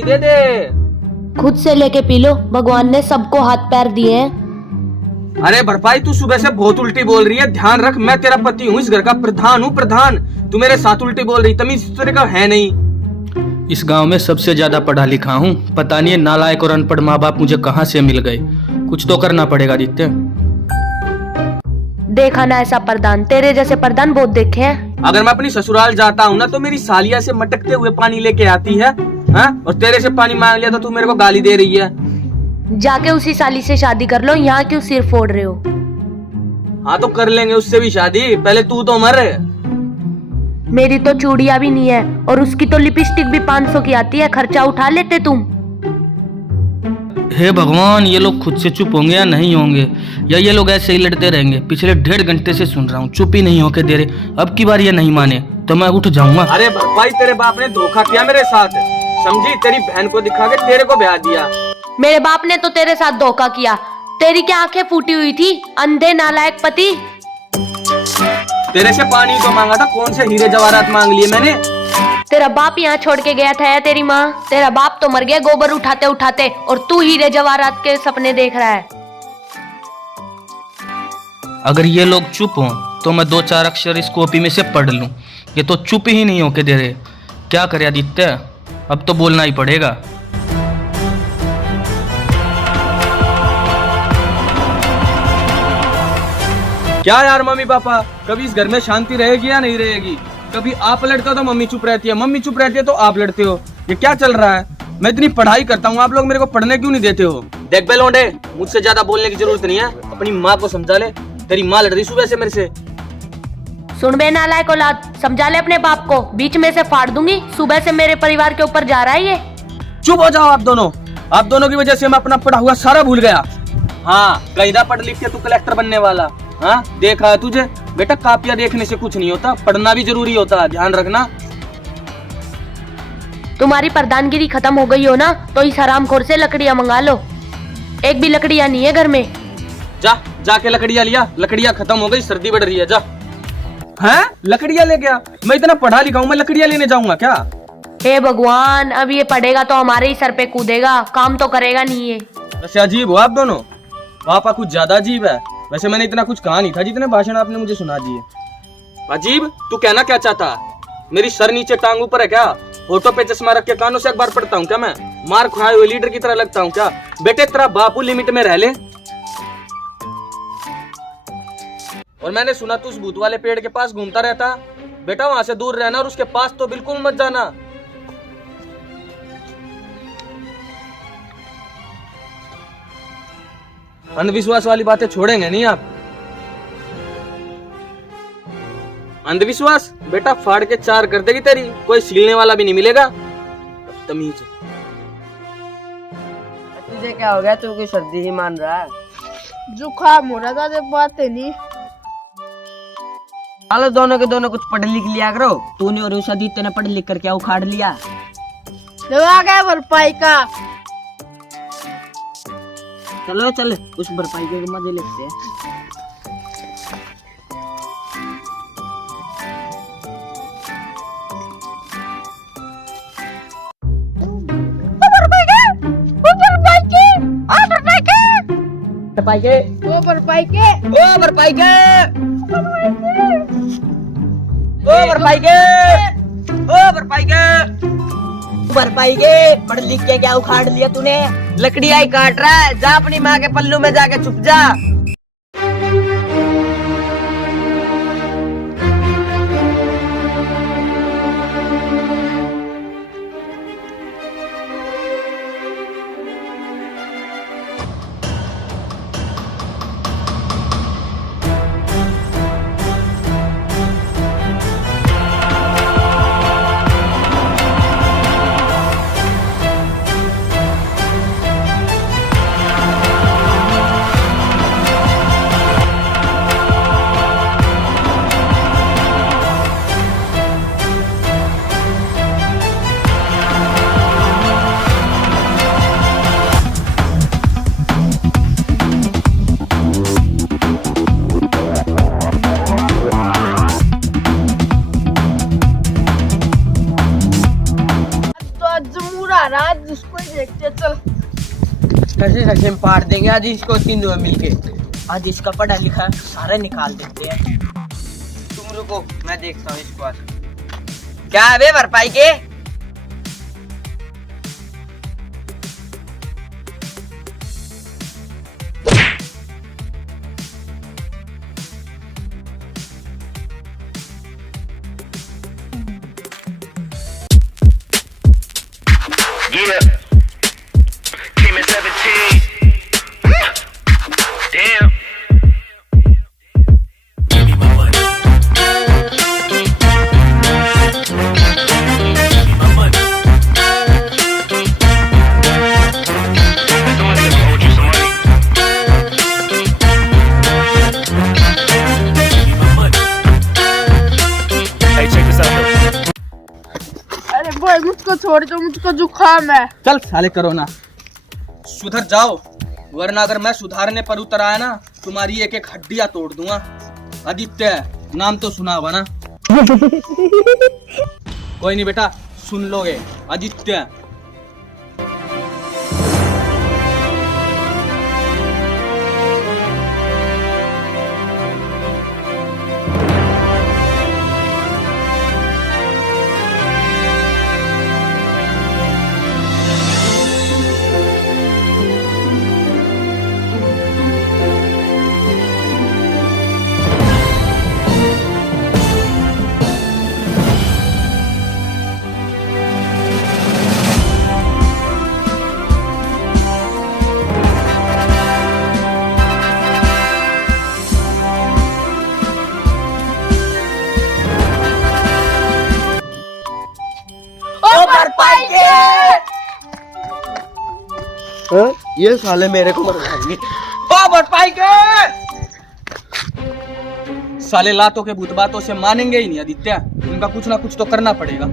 पानी दे दे। खुद से लेके पी लो, भगवान ने सबको हाथ पैर दिए हैं। अरे भरपाई, तू सुबह से बहुत उल्टी बोल रही है। ध्यान रख, मैं तेरा पति हूँ, इस घर का प्रधान हूँ, प्रधान। तू मेरे साथ उल्टी बोल रही, तमीज तेरे का है नहीं। इस गांव में सबसे ज्यादा पढ़ा लिखा हूँ। पता नहीं है नालायक और अनपढ़ माँ बाप मुझे कहाँ से मिल गए। कुछ तो करना पड़ेगा आदित्य। देखा ना ऐसा प्रधान, तेरे जैसे प्रधान बहुत देखे हैं। अगर मैं अपनी ससुराल जाता हूँ ना तो मेरी सालिया से मटकते हुए पानी लेके आती है, हाँ? और तेरे से पानी मांग लिया तो तू मेरे को गाली दे रही है। जाके उसी साली से शादी कर लो, यहाँ क्यों सिर फोड़ रहे हो? हाँ तो कर लेंगे उससे भी शादी, पहले तू तो मर। मेरी तो चूड़िया भी नहीं है और उसकी तो लिपस्टिक भी 500 की आती है। खर्चा उठा लेते तुम। हे भगवान, ये लोग खुद से चुप होंगे या नहीं होंगे, या ये लोग ऐसे ही लड़ते रहेंगे। पिछले 1.5 घंटे से सुन रहा हूँ, चुप ही नहीं होके दे रहे। अब की बार ये नहीं माने तो मैं उठ जाऊंगा। अरे भाई, तेरे बाप ने धोखा किया मेरे साथ, समझी? तेरी बहन को दिखा के तेरे को ब्याह दिया। मेरे बाप ने तो तेरे साथ धोखा किया। तेरी क्या आंखें फूटी हुई थी, अंधे नालायक पति। तेरे से पानी तो मांगा था, कौन से हीरे जवाहरात मांग लिए मैंने? तेरा बाप यहाँ छोड़ के गया था या तेरी माँ? तेरा बाप तो मर गया गोबर उठाते उठाते, और तू हीरे जवाहरात के सपने देख रहा है। अगर ये लोग चुप हों तो मैं 2-4 अक्षर इस कॉपी में से पढ़ लूं। ये तो चुप ही नहीं होके दे रहे। क्या करे आदित्य, अब तो बोलना ही पड़ेगा। क्या यार मम्मी पापा, कभी इस घर में शांति रहेगी या नहीं रहेगी? कभी आप लड़ते हो तो मम्मी चुप रहती है, मम्मी चुप रहती है तो आप लड़ते हो। ये क्या चल रहा है? मैं इतनी पढ़ाई करता हूँ, आप लोग मेरे को पढ़ने क्यों नहीं देते हो? देख बे लौंडे, मुझसे ज्यादा बोलने की जरूरत नहीं है। अपनी माँ को समझा ले, तेरी माँ लड़ रही सुबह से मेरे से। सुन बे नालायक औलाद, समझा ले अपने बाप को, बीच में से फाड़ दूंगी। सुबह से मेरे परिवार के ऊपर जा रहा है ये। चुप हो जाओ आप दोनों। आप दोनों की वजह से मैं अपना पढ़ा हुआ सारा भूल गया। हाँ, कहीं पढ़ लिख के तू कलेक्टर बनने वाला। हाँ, देखा है तुझे बेटा, कापियां देखने से कुछ नहीं होता, पढ़ना भी जरूरी होता है, ध्यान रखना। तुम्हारी प्रधानगिरी खत्म हो गई हो ना, तो इस हरामखोर से लकड़ियां मंगा लो। एक भी लकड़ियां नहीं है घर में। जाके लकड़ियां लिया, लकड़ियां खत्म हो गई, सर्दी बढ़ रही है। जा। हैं? लकड़ियां ले गया? मैं इतना पढ़ा लिखा हूँ, मैं लकड़ियां लेने जाऊंगा क्या? हे भगवान, अब ये पढ़ेगा तो हमारे ही सर पे कूदेगा, काम तो करेगा नहीं ये। वैसे अजीब हो आप दोनों, पापा कुछ ज्यादा अजीब है। वैसे मैंने इतना कुछ कहा नहीं था जितने भाषण आपने मुझे सुना दिए। अजीब? तू कहना क्या चाहता? मेरी सर नीचे टांग ऊपर है क्या? फोटो पे चश्मा रख के कानों से अखबार पढ़ता हूँ क्या मैं? मार खाए हुए लीडर की तरह लगता हूँ क्या? बेटे तेरा बापू लिमिट में रह ले। और मैंने सुना तू उस भूत वाले पेड़ के पास घूमता रहता। बेटा वहां से दूर रहना और उसके पास तो बिल्कुल मत जाना। अंधविश्वास वाली बातें छोड़ेंगे नहीं आप। अंधविश्वास बेटा फाड़ के 4 कर देगी तेरी, कोई सीलने वाला भी नहीं मिलेगा। तमीज। तुझे क्या हो गया? तू कोई सर्दी ही मान रहा है? जुकाम हो रहा था, जब बात है नहीं। चलो दोनों के दोनों कुछ पढ़ लिख लिया करो। तूने और उस आदित्य ने पढ़ लिख कर क्या उखाड़ लिया? लगा गया भरपाई का। चलो चल, उस भरपाई के मजे लेते हैं। भरपाई के, वो भरपाई के, ओ भरपाई के, ओ भरपाई के, ओ भरपाई के, भरपाई के पढ़ लिख के क्या उखाड़ लिया तूने? लकड़ियां ही काट रहा है। जा अपनी माँ के पल्लू में जाके छुप जा। आज उसको ही देखते, चल। कैसे सचे में पार देंगे आज इसको तीनों मिलके। आज इसका पढ़ा लिखा सारा निकाल देते हैं। तुम रुको, मैं देखता हूँ इसको आज क्या है बे भरपाई के। Yeah. Came in 17. Damn. Give me my money. Give me my money. Someone said I owed you some money. Give me my money. Hey, check this out though. अरे भाई मुझको छोड़ दो, मुझको जुकाम है। चल साले करो ना, सुधर जाओ, वरना अगर मैं सुधारने पर उतर आया ना तुम्हारी एक एक हड्डियां तोड़ दूंगा। आदित्य नाम तो सुना होगा ना? कोई नहीं बेटा, सुन लोगे। आदित्य। ये साले मेरे को मरवाएंगे। ओ भरपाई के साले लातों के भूत बातों से मानेंगे ही नहीं आदित्य, उनका कुछ ना कुछ तो करना पड़ेगा।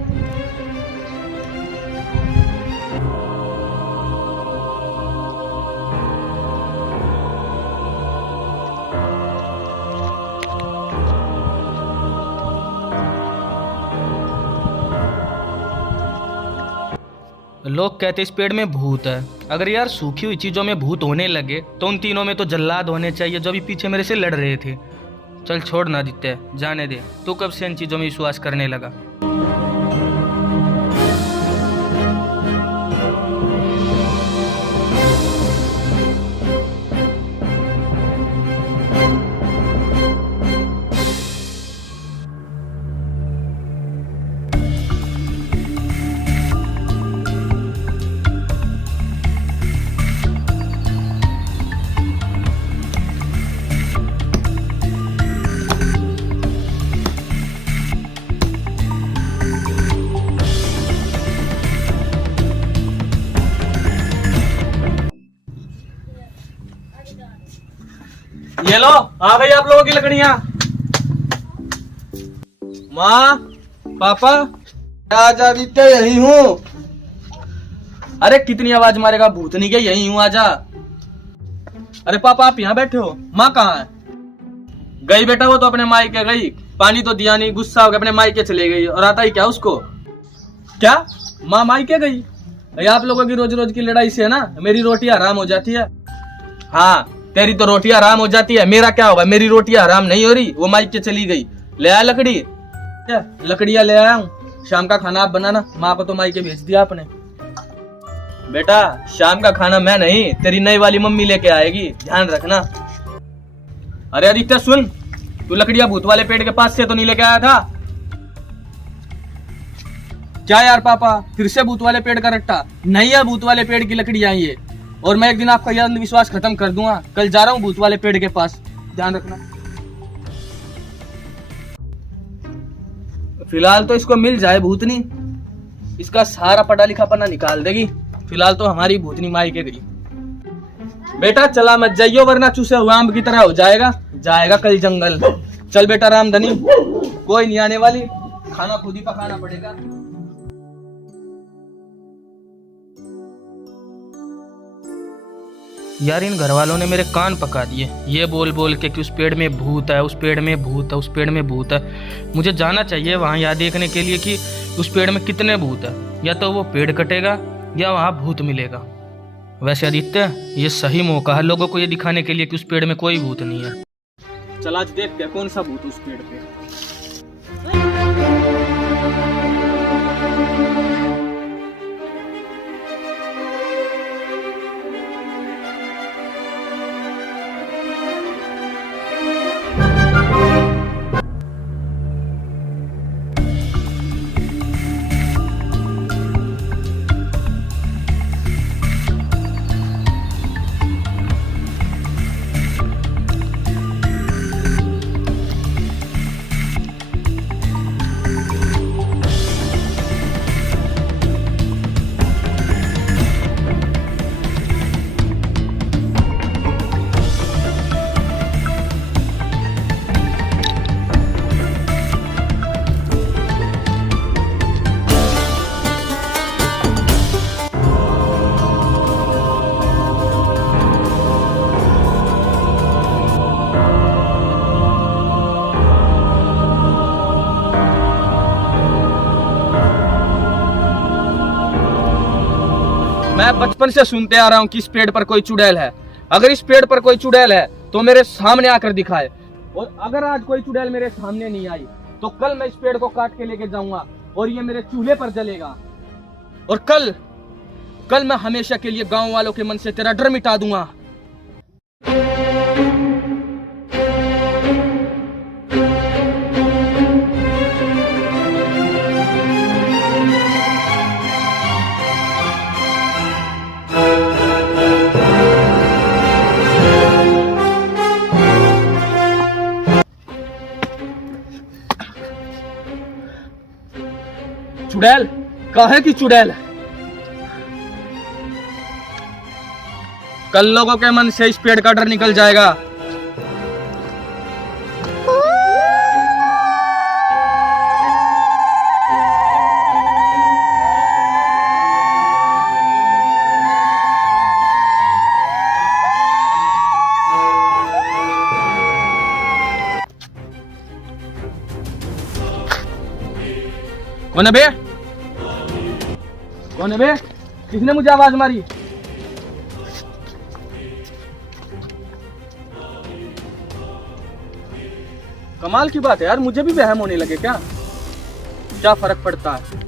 लोग कहते इस पेड़ में भूत है। अगर यार सूखी हुई चीज़ों में भूत होने लगे तो उन तीनों में तो जल्लाद होने चाहिए जो भी पीछे मेरे से लड़ रहे थे। चल छोड़ ना आदित्य, जाने दे। तू कब से इन चीज़ों में विश्वास करने लगा? ये लो, आ गई आप लोगों की लकड़ियां। माँ, पापा, आज आदित्य यही हूँ। अरे कितनी आवाज मारेगा, भूत नहीं गया, यही हूँ, आजा। अरे पापा आप यहाँ बैठे हो, माँ कहाँ है? गई बेटा, वो तो अपने मायके गई, पानी तो दिया नहीं, गुस्सा हो गया, अपने मायके चले गई। और आता ही क्या उसको? क्या माँ मायके गई? आप लोगों की रोज रोज की लड़ाई से है ना मेरी रोटी हराम हो जाती है। हाँ, तेरी तो रोटी हराम हो जाती है, मेरा क्या होगा? मेरी रोटी हराम नहीं हो रही, वो माइक के चली गई। ले आया लकड़ी? लकड़ियां ले आया हूँ, शाम का खाना आप बनाना। माँ को तो माइक के भेज दिया आपने। बेटा शाम का खाना मैं नहीं, तेरी नई वाली मम्मी लेके आएगी, ध्यान रखना। अरे आदित्य सुन, तू लकड़ियां भूत वाले पेड़ के पास से तो नहीं लेके आया था? क्या यार पापा, फिर से भूत वाले पेड़ का रट्टा? नहीं है भूत वाले पेड़ की लकड़ियां ये, और मैं एक दिन आपका यह अंधविश्वास खत्म कर दूंगा। कल जा रहा हूँ भूत वाले पेड़ के पास, ध्यान रखना। फिलहाल तो इसको मिल जाए भूतनी, इसका सारा पढ़ा लिखा पन्ना निकाल देगी। फिलहाल तो हमारी भूतनी माई के गई। बेटा चला मत जाइयो, वरना चूसे हुआ आम की तरह हो जाएगा कल जंगल। चल बेटा रामधनी, कोई नहीं आने वाली, खाना खुद ही पकाना पड़ेगा। यार इन घर वालों ने मेरे कान पका दिए, ये बोल बोल के कि उस पेड़ में भूत है, उस पेड़ में भूत है, उस पेड़ में भूत है। मुझे जाना चाहिए वहाँ, यहाँ देखने के लिए कि उस पेड़ में कितने भूत है। या तो वो पेड़ कटेगा या वहाँ भूत मिलेगा। वैसे आदित्य, ये सही मौका है लोगों को ये दिखाने के लिए कि उस पेड़ में कोई भूत नहीं है। चल आज देखते हैं कौन सा भूत उस पेड़ पे। मैं बचपन से सुनते आ रहा हूँ कि इस पेड़ पर कोई चुड़ैल है। अगर इस पेड़ पर कोई चुड़ैल है तो मेरे सामने आकर दिखाए, और अगर आज कोई चुड़ैल मेरे सामने नहीं आई तो कल मैं इस पेड़ को काट के लेके जाऊंगा और ये मेरे चूल्हे पर जलेगा, और कल मैं हमेशा के लिए गांव वालों के मन से तेरा डर मिटा दूंगा। चुड़ैल काहे की चुड़ैल? कल लोगों के मन से इस पेड़ का डर निकल जाएगा। कौन है बे? कौन है बे? किसने मुझे आवाज मारी? कमाल की बात है यार, मुझे भी वहम होने लगे क्या फर्क पड़ता है।